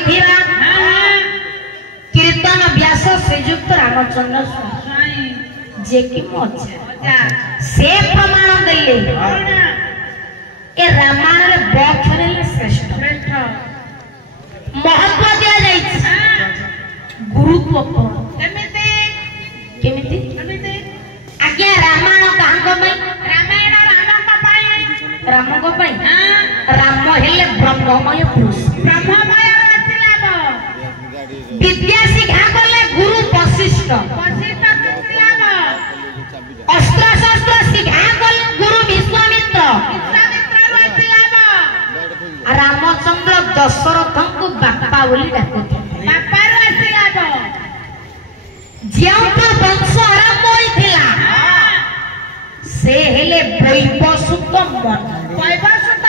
କରିଥିବା कीर्तन व्यास श्रीयुक्त रामचंद्र स्वामी जे कि मजा से प्रमाण देले ए रामायण रे बक्षरे श्रेष्ठ महत्व दिया जाई गुरुत्व केमिति केमिति केमिति आज्ञा रामायण कांको पई रामायण राम को पई राम हेले ब्रह्ममय पुरुष ब्रह्ममय विद्या शिक्षा कले गुरु वशिष्ठ अस्त्र शस्त्र शिक्षा कले गुरु विश्वामित्र रामचंद्र दशरथ को बापा बोली डाकुथे बापा जेउठा वंश आरंभ होइथिला से हेले वैवस्वत मन वैवस्वत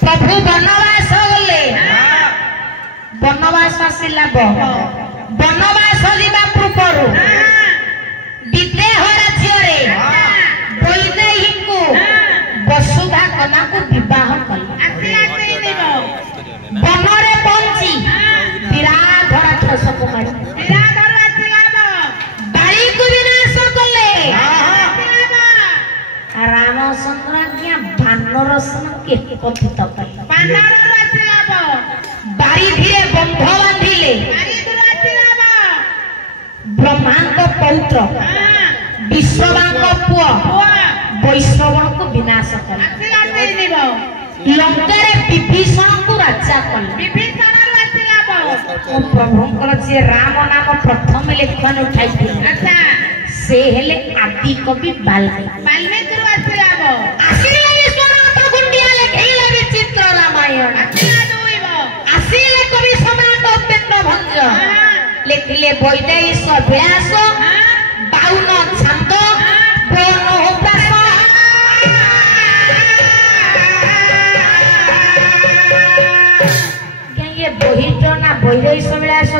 प्रभु वनवास गले वनवास आसिला वनवास जीवा पूर्व विदेह राज्य रे वैदेही को वसुधा कन्या को विवाह कले वनरे पहुंची विराट राक्षस को मारी बाली को विनाश कले रामचंद्र ज्ञा बानर सन के कथित कले बारी धीरे बंध बांधिले ब्रह्मांड पौत्र विश्ववांग पुआ वैश्रवण को विनाश कले लंकारे विभीषण को राजा कले प्रभुंकर जे राम नाम प्रथम लेखन उठाई से हेले आदि कवि वाल्मीकि आसिले विश्वनाथ गुंडिया लेखिले विचित्र रामायण आसिले कवि सम्राट उपेन्द्र भंज लेखिले वैदेही व्यास 52 छंद 52 प्रास ये बहिट ना वैदेही व्यास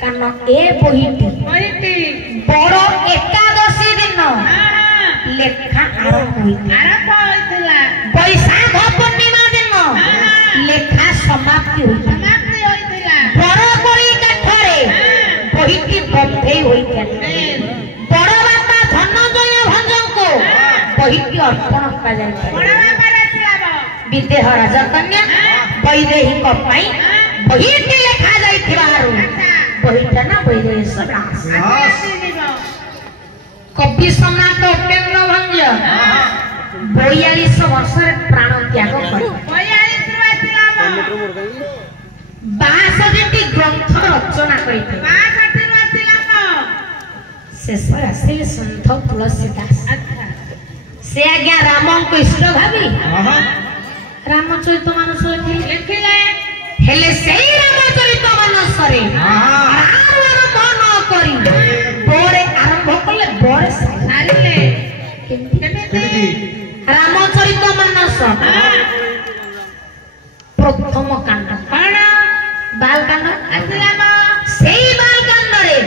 कारण ए बहिटी बड़ एकादशी दिन लेखा आरंभ होइतिला बैशाख पूर्णिमा दिन लेखा समाप्ति होइतिला बरगड़ी काठरे बहिटी बंधे होइतिला बड़ बापा धनंजय भंज को बहिटी अर्पण करा जाय विदेह राजकन्या वैदेही को पई बहिटी लेखा जाइथिबारु बहिटा ना वैदेही सदास कवि सम्राट उपेन्द्र भंज 42 वर्ष प्राण त्याग कले 62 ग्रंथ रचना करिथे शेष आसिले संत तुलसीदास से आज्ञा राम को इष्ट भावी रामचरित मानस लिखिले हेले सेही रामचरित मानस रे मन करी बोरे आरंभ कले बोरे सारिले केमिति रामचरित मानस प्रथम कांड बाल कांड आसिला सेही बाल कांड रे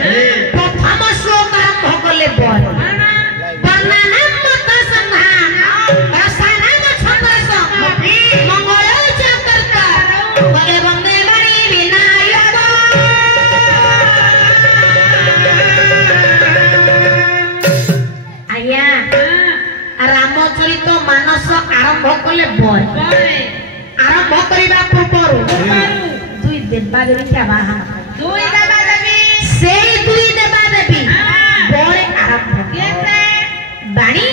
प्रथम श्लोक आरंभ कले बोरे वर्णनम मत संधान रसायनम छंदस मंगल चक्रता बगे वंदे बड़ी विनायक आया रामचरित मानस आरंभ कले बोरे आरंभ करिबा पूर्व दुई देवदेवी के आवाहन दुई देवदेवी से दुई देवदेवी बोरे आरंभ बाणी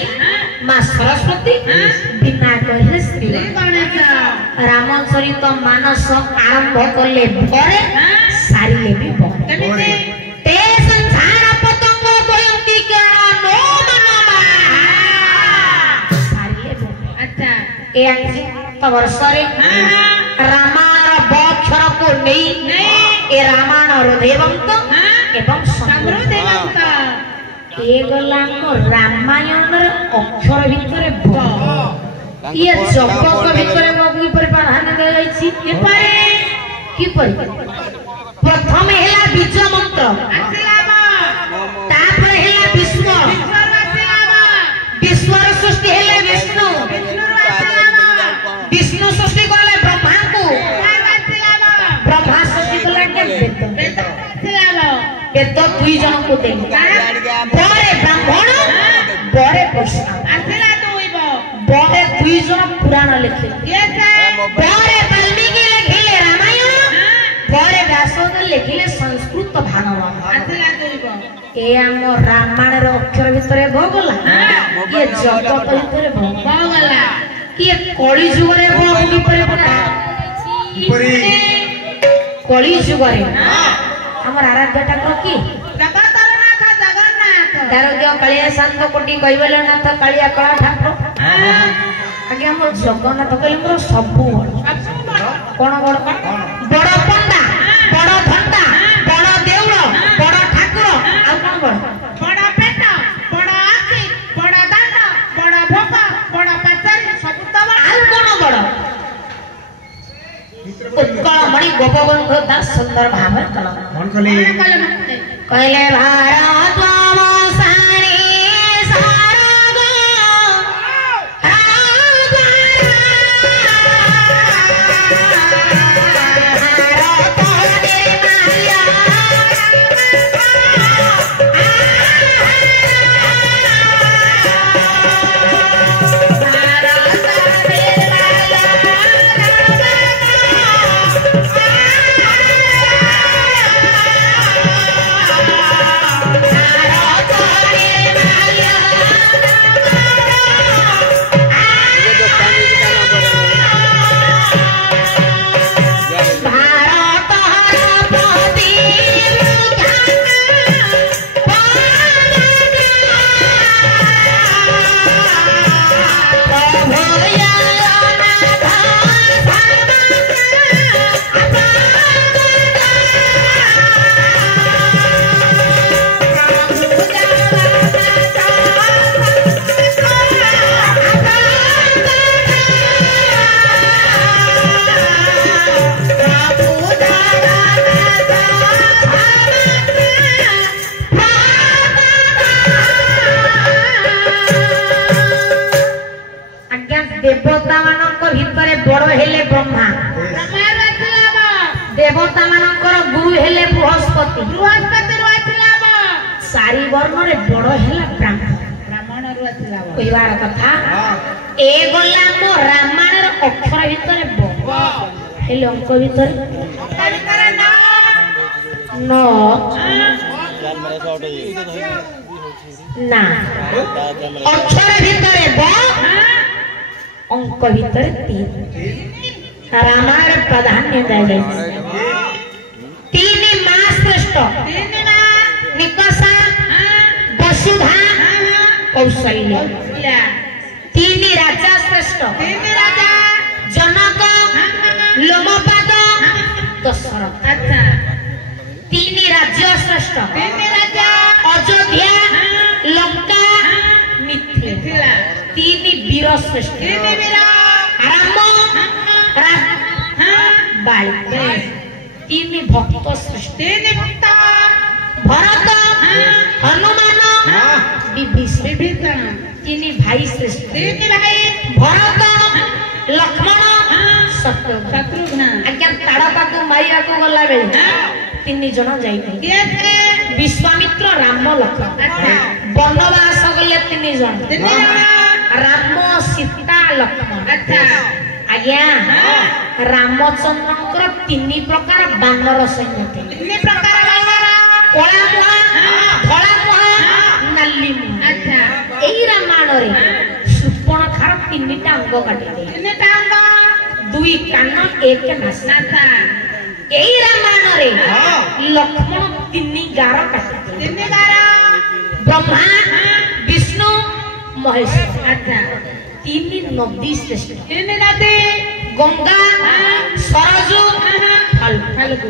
मां सरस्वती बिना कहले श्री गणेश रामचरित मानस आरंभ कले बोरे सारिले भी बोरे ते संसार पतंग बयंती कण नो मनवा सारिले बोरे अच्छा ए आंसी वर्षरे रामायण बक्षर को नहीं ए रामायण हृदयवंत एवं संग्रहवंत ए गला मो रामायण अक्षर भितरे ये जपक भितरे मो की पर प्राधान्य दे जाईछि के पारे की पर प्रथम हेला बीज मंत्र तापर हेला विश्व विश्वर सृष्टि हेले विष्णु विष्णु सृष्टि करले ब्रह्मा को दुई जन को देली बरे ब्राह्मण बरे वैष्णव आसिला दुईबो बरे दुई जन पुराण लिखिले बरे वाल्मीकि लिखिले रामायण बरे व्यासदेव लिखिले संस्कृत भागवत आसिला दुईबो ए हम रामायण रे अक्षर भितरे भगला ये जगत भितरे भगला ये कली युग रे भगु परे पता कली युग रे हमर आराध्य ठाकुर की जगन्नाथ जगन्नाथ दारोद्य कालिया शांत कोटि कैवल्यनाथ कालिया कला ठाकुर आगे हमर जगन्नाथ कहले मोर सब कोन बड़ बड़ पंडा बड़ भंडा बड़ देउळ बड़ ठाकुर आ कोन बड़ बड़ पेट बड़ आखि बड़ दांत बड़ भोग बड़ पाचरी सब तो आ कोन बड़ उत्कल मणि गोपबंधु दास सुंदर भावे कलम मन कले कहले भारत सारी सारग देवता मानक भितरे बड़ हेले ब्रह्मा देवता मानकर गुरु हेले बृहस्पति सारी वर्ण रे बड़ हेला ब्राह्मण कहवार कथा ए गला मो रामायण रे अक्षर भितरे हेले अंक भितरे न ना अक्षर भितरे अंक भितर 3 रामायण प्राधान्य दिया जाए 3 मां श्रेष्ठ निकषा वसुधा कौशल्य 3 राजा श्रेष्ठ जनक लोमपाद दशरथ 3 राज्य श्रेष्ठ अयोध्या लंका मिथिला 3 वीर श्रेष्ठ राम बाली 3 भक्त श्रेष्ठ भरत हनुमान विभीषण 3 भाई श्रेष्ठ भरत लक्ष्मण शत्रुघ्न आज्ञा ताड़का को मारिया को गला बेले 3 जन जाई विश्वामित्र राम लक्ष्मण वनवास गले 3 जन राम सीता लक्ष्मण आज्ञा रामचंद्र 3 प्रकार बानर सैन्य थे 3 प्रकार बानर कला मुहा धला मुहा नाली मुहा एही रामायण रे सुपर्णखार 3टा अंग काटि 3टा अंग 2 कान 1 नासा एही रामायण रे लक्ष्मण 3 गार काटि 3 गार ब्रह्मा विष्णु महेश 3 नदी श्रेष्ठ 3 नदी गंगा सरजू फाल्गु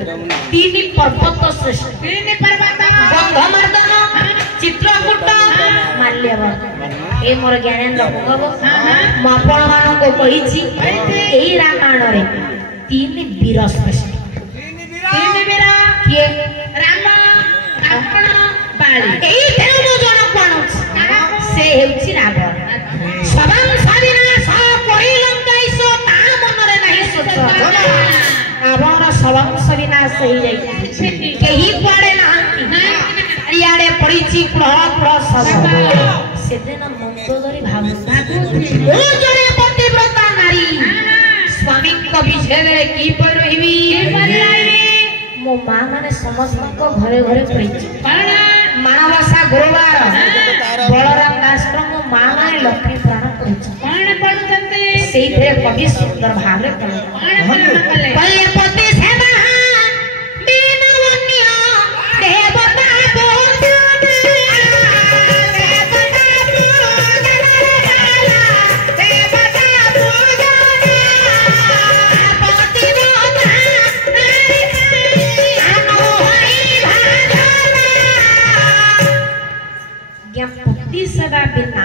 3 पर्वत श्रेष्ठ 3 पर्वत गंधमार्दन चित्रकूट माल्यवर्धन ए मोर ज्ञानेन्द्र भगव मु आपण मानको कहिछि एही रामायण रे 3 वीर श्रेष्ठ 3 वीर किए राम लक्ष्मण बाली एही फेर मु जन कोन से हेउछि रावण सबां साविनाश करि लंकाइस ता मनरे नाही सोच रावण सबां साविनाश होई जाई केही पड़े ना ଲାଗିଛି କୁଳ କୁଳ ସବୁ ସେଦିନ ମନ୍ଦ ଧରି ଭାବୁଛି ମୁଁ ଜଣେ ପତିବ୍ରତା ନାରୀ ସ୍ୱାମୀଙ୍କ ବିଷୟରେ କିପରି ରହିବି ମୋ ମା ମାନେ ସମସ୍ତଙ୍କ ଘରେ ଘରେ ପଡ଼ିଛି ମାଣବସା ଗୁରୁବାର ବଳରାମ ଦାସର ମୋ ମା ମାନେ ଲକ୍ଷ୍ମୀ ପ୍ରାଣ ପଡ଼ିଛି ସେଇଥିରେ କବି ସୁନ୍ଦର ଭାବରେ କହିଲେ ପତି ସେବା ବିନା ଅନ୍ୟ ଦେବତା ପତି ସେବା ବିନା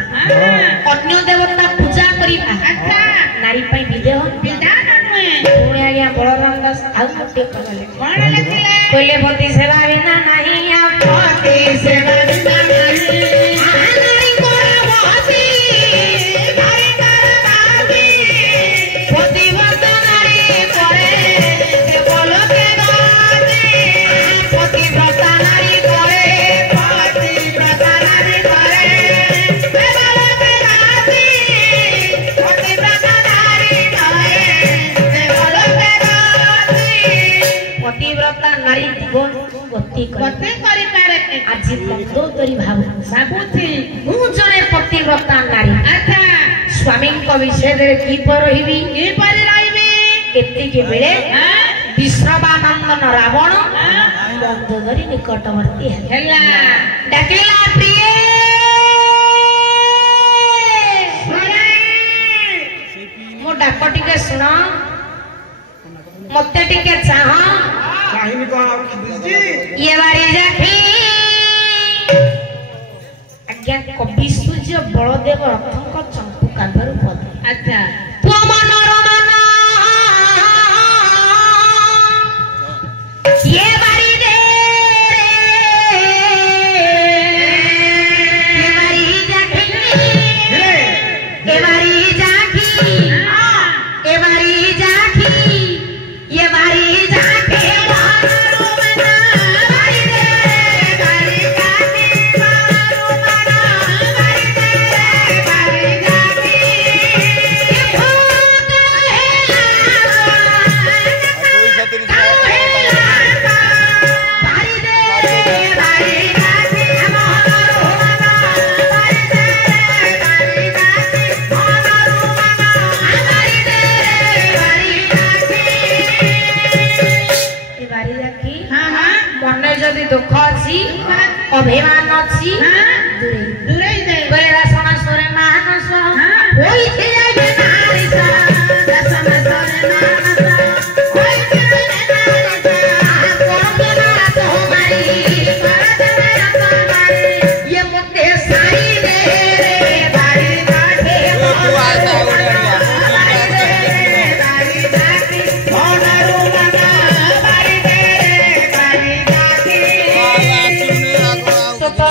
ଅନ୍ୟ ଦେବତା ପୂଜା କରିବା ନାରୀ ପାଇଁ ବିଦେହ ପୁଣି ଆଜ୍ଞା ବଳରାମ ଦାସ ଆଉ ଗୋଟିଏ କହିଲେ ପତି ସେବା ବିନା ନାହିଁ ଆଉ ପତି ସେବା ବିନା ନାହିଁ আজি ମନ୍ଦୋଦରୀ ଭାବୁଛି ମୁଁ ଜଣେ ପତିବ୍ରତା ନାରୀ ସ୍ୱାମୀଙ୍କ ବିଷୟରେ କିପରି ରହିବି ଏତିକି ବେଳେ ବିଶ୍ରବାନନ୍ଦନ ରାବଣ ମନ୍ଦୋଦରୀ ନିକଟବର୍ତ୍ତୀ ହେଲା ଡାକିଲା ପ୍ରିୟ ମୋ ଡାକ ଟିକେ ଶୁଣ ମତେ ଟିକେ ଚାହ ये बारी जाखी आज्ञा कवि सूर्य बलदेव रथंक चंपू काव्यर पद अच्छा तुम मनोर मन ये बारी दे ये बारी जाखी ये बारी जाखी ये बारी जाखी ये बारी जाखी दुख अच्छी अभिमान अच्छी दूरे बोले रसना सोरे मानस होई थिले नारी सा रसना सोरे मानस होई थिले नारी सा कोन ना तो मारी ये मुते साई दे रे बारी काटे बारी काटे भोनरू मना बारी दे बारी तो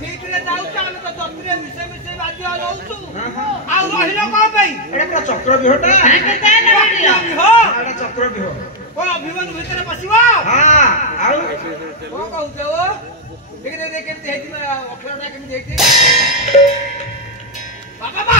सीटले जाउछ हम तो चतुरे मिसे बाजी हलौछु आ रहिलो को पई एटा पूरा चक्र बिहटा हां केते लागली हो एटा चक्र बिह को अभिमान भीतर पसिबो हां आउ को कहउते ओ देख केमते हेति में अक्षरटा केमते हेति बाबा बा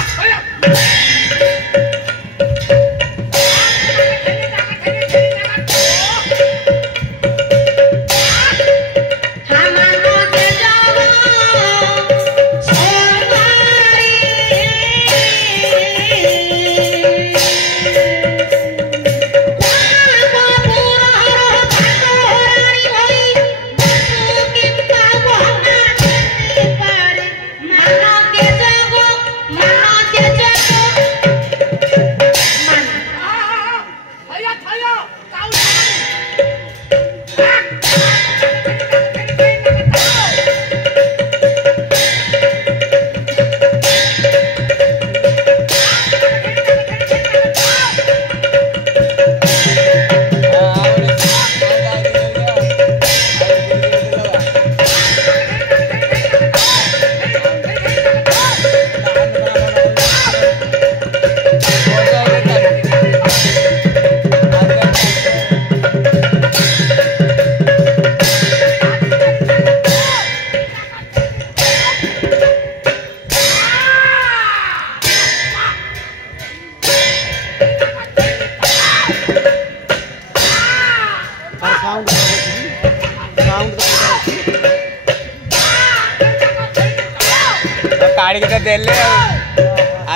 काढ़ी के देले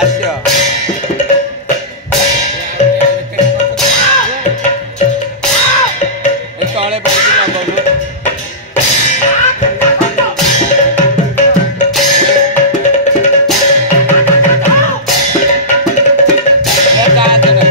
आसियो ए तळे पड़ी बाबू ये का देना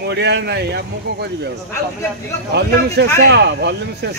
मोड़िया नहीं आप मुको करिबे वॉल्यूम शेष